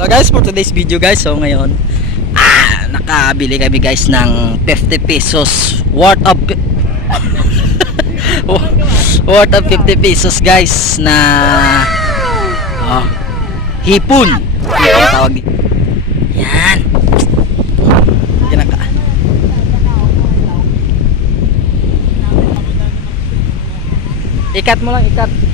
Hello guys, for today's video guys, so ngayon ah, nakabili kami guys ng 50 pesos worth of worth of 50 pesos guys na oh, hipon. Hipon tawag dito. Yan. Kinaka. Ikat mo lang, ikat.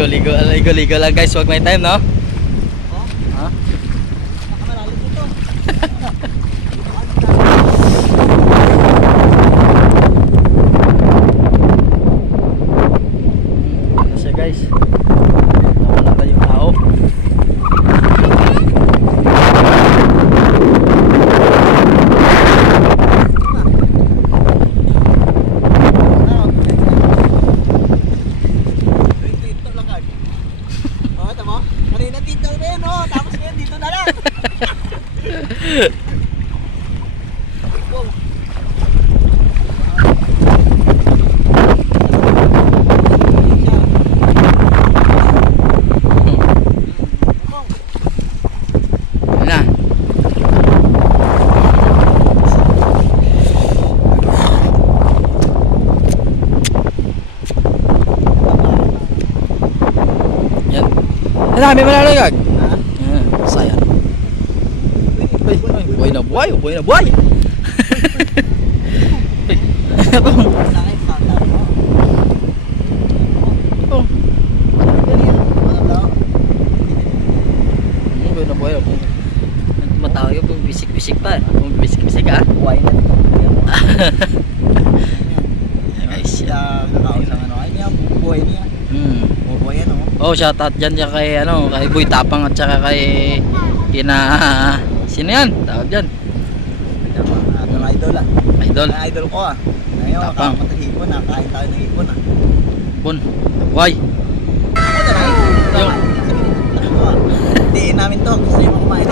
Ligo, ligo, ligo, ligo lang guys, wag may time, no? Ha? Ano siya guys? Wala pa yung tao. Kanina dito na yun, oh. Tapos ngayon dito na lang. Wow. Yun na. Yan. Ang dami malalagag. Ha? Yan. Buhay na buhay. Buhay na buhay. Oh, buhay na buhay. Yung kung bisik-bisik pa. Kung bisik-bisik ah. Buhay na. Guys. Siya kakao sa ano. Ay, niya, buhay niya. Hmm. Buhay yan, oh. Oh, shout out dyan dyan kay ano, kay Boy Tapang at saka kay kina sino yan? Tawag dyan. Ito mga idol, ah. Idol. Mga idol ko, ah. Ngayon, Tapang. kakamat ng hipon, ah. Kain tayo ng hipon, ah. Bon. Why? Ako na lang. Yung- ah. Namin to. Gusto niyo kumain.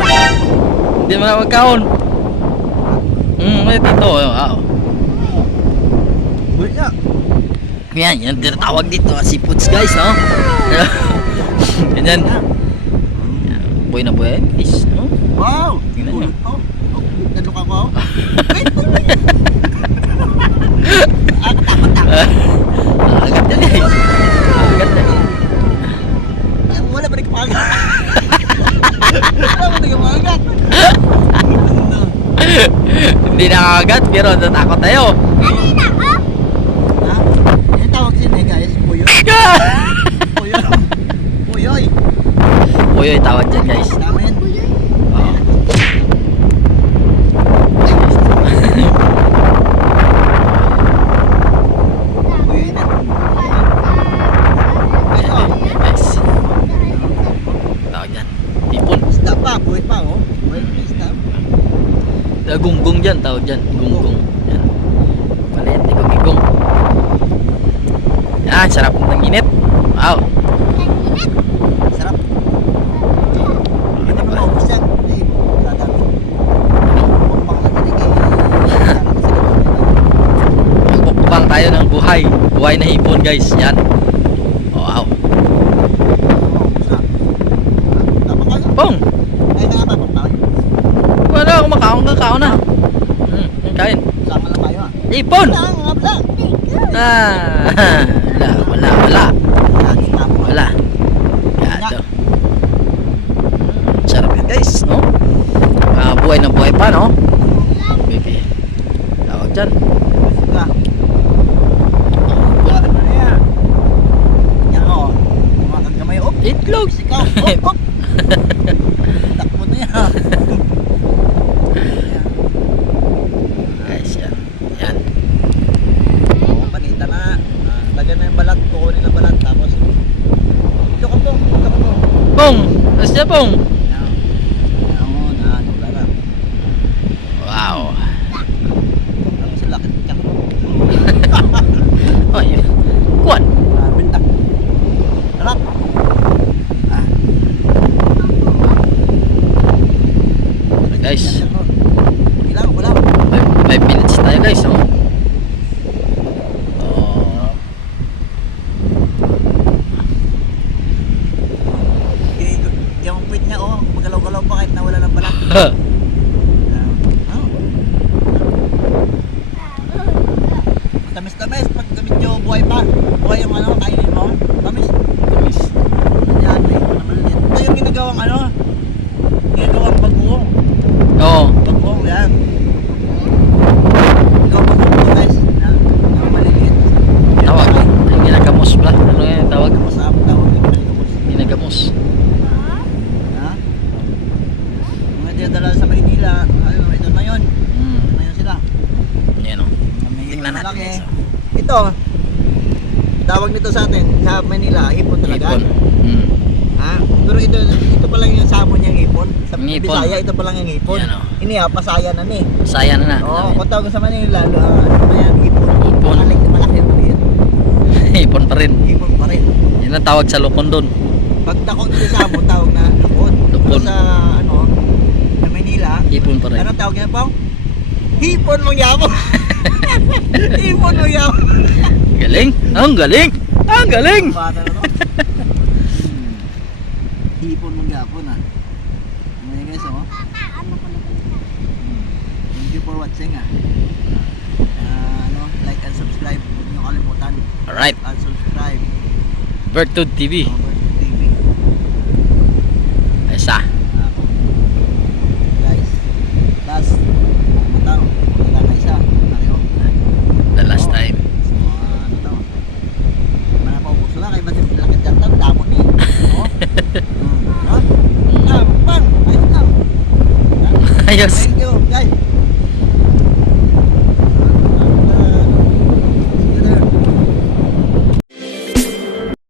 Hindi mo na magkaon. Hmm, may dito. Oh, ah, oh. Buhay niya. Yan, yan tinatawag dito. ah, Seafoods guys, no? Ganyan. Boy na boy, guys. No? Wow! To. Oh, Nalok ako. oh. Wait, Ah, katakot ako. Agad na guys. Agad na. Ay, Wala pa rin kapagat. Wala pa rin kapagat. Hindi nakakagat pero natakot tayo. Ha? Yung tawag siya na guys, puyo. Puyo. Puyoy. Uy, uy, tawag dyan guys. Tama yan. Oh. Puyoy na. Ayun, oh. Guys. Tawag dyan. Ipon. Isda pa, buhay pa oh. Buhay pa isda. Uh, gunggong dyan, tawag dyan. Gunggong. Yan. Maliit, igong-igong. Yan, sarap ng init. Wow. Sarap. Talaga eh. Magbukbang tayo ng buhay. Buhay na hipon guys. Yan. Wow. Pong. Wala makaon kakaon na. Hmm, kain. Sama lang tayo ah. Ipon. Wala. Ah, wala, wala, wala. Pa po. Wala. Gado. Sarap yun guys, no? Ah, buhay na buhay pa, no? Baby. Tawag dyan. Ka. Wala na yan. Yan o. Mga kagamay. Op. Itlog. Sikaw. Op. Op. Takbo na yan. Guys, yan. Yan. Oo, panita na. Ah, Lagyan na yung balat. Kukunin ang balat. Tapos. Ito ka po. Ito ka po. Pong! Asya pong! Yan. Yan mo na. Ano talaga. Wow. Ang salakit. Tsaka mo. Oh, yun. Kuwan. Ah, Bintak. Sarap. Ah. guys. Pag medyo buhay pa. Buhay yung ano, kainin mo. Tamis. Tamis. Yan, may naman ulit. Ito yung ginagawang ano, ginagawang bagoong. Oo. Bagoong, yan. Ginagawang bagoong to guys. Yan, yung maliliit. Tawag. Ang ginagamos ba? Ano yung tawag? Tapos sa among tawag yung ginagamos. Ginagamos. Ha? Mga dinadala sa Maynila, ano, ito na yun. Mm. Ito na yun sila. Yan o. May Tingnan natin malaki. guys. Ito, tawag nito sa atin, sa Manila, hipon talaga. Ipon. Mm. Ha? Pero ito, ito pa lang yung sabon niyang hipon. Sa Ang hipon. Bisaya, ito pa lang yung hipon. Yan, oh. Ini ha, pasaya na ni. Saya na na. Oo, kung tawag sa Manila, uh, ano pa yan, hipon. Hipon. Malaki, malaki maliit. Ipon pa rin. Hipon pa rin. Yan ang tawag sa lukon doon. Pag dako dito sa sabon, tawag na lukon. Lukon. Pero sa, ano, sa Manila, Ipon pa rin. ano tawag niya po? Hipon mong yamo. hipon mong yamo. Galing. Ang galing. Ang galing. Bata na to. Hipon mong yapon ah. Ano guys oh. Thank you for watching ah. Ah, ano, like and subscribe. Huwag niyo kalimutan. Alright. And subscribe. Virtud TV. Robert TV. Isa. Ah, guys. Last. Matang. Wala na isa. Tayo. The last time. So, ah, ano to? Mana pa ubuso lang kay Batim Lakit Jantan. Damo ni. Oh. Hmm.